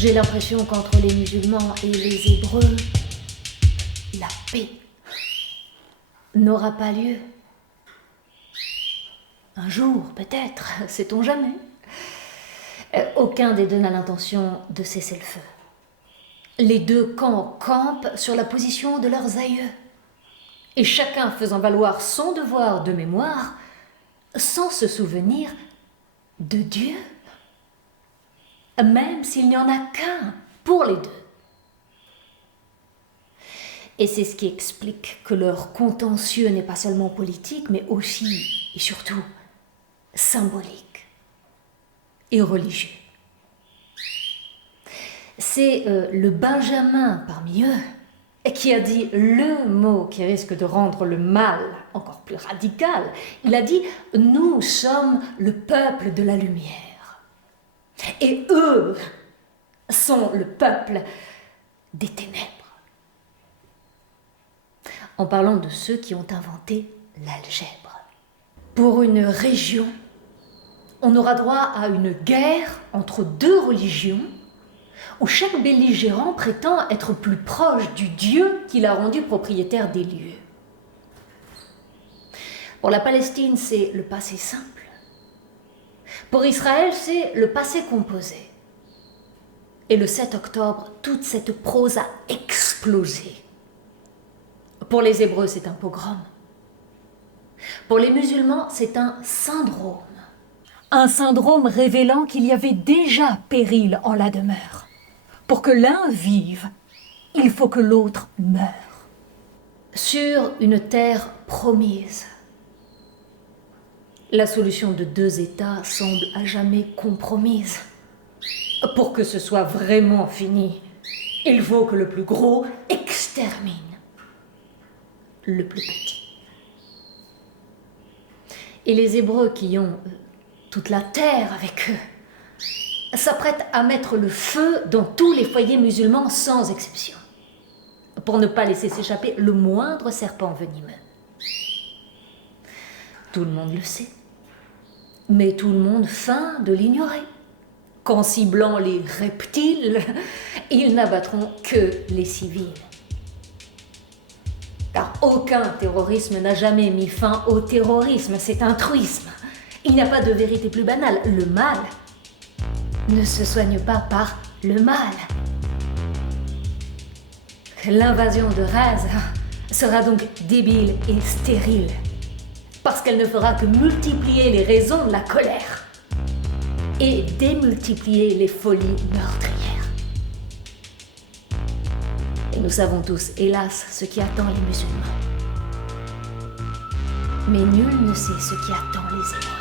J'ai l'impression qu'entre les musulmans et les Hébreux, la paix n'aura pas lieu. Un jour, peut-être, sait-on jamais. Aucun des deux n'a l'intention de cesser le feu. Les deux camps campent sur la position de leurs aïeux, et chacun faisant valoir son devoir de mémoire, sans se souvenir de Dieu, même s'il n'y en a qu'un pour les deux. Et c'est ce qui explique que leur contentieux n'est pas seulement politique, mais aussi et surtout symbolique et religieux. C'est le Benjamin parmi eux qui a dit le mot qui risque de rendre le mal encore plus radical. Il a dit « Nous sommes le peuple de la lumière. Et eux sont le peuple des ténèbres. » En parlant de ceux qui ont inventé l'algèbre. Pour une région, on aura droit à une guerre entre deux religions où chaque belligérant prétend être plus proche du Dieu qui l'a rendu propriétaire des lieux. Pour la Palestine, c'est le passé simple. Pour Israël, c'est le passé composé. Et le 7 octobre, toute cette prose a explosé. Pour les Hébreux, c'est un pogrom. Pour les musulmans, c'est un syndrome. Un syndrome révélant qu'il y avait déjà péril en la demeure. Pour que l'un vive, il faut que l'autre meure. Sur une terre promise, la solution de deux États semble à jamais compromise. Pour que ce soit vraiment fini, il faut que le plus gros extermine le plus petit. Et les Hébreux qui ont toute la terre avec eux s'apprêtent à mettre le feu dans tous les foyers musulmans sans exception, pour ne pas laisser s'échapper le moindre serpent venimeux. Tout le monde le sait, mais tout le monde feint de l'ignorer. Qu'en ciblant les reptiles, ils n'abattront que les civils. Car aucun terrorisme n'a jamais mis fin au terrorisme, c'est un truisme. Il n'y a pas de vérité plus banale. Le mal ne se soigne pas par le mal. L'invasion de Gaza sera donc débile et stérile, parce qu'elle ne fera que multiplier les raisons de la colère et démultiplier les folies meurtrières. Et nous savons tous, hélas, ce qui attend les musulmans. Mais nul ne sait ce qui attend les Hébreux.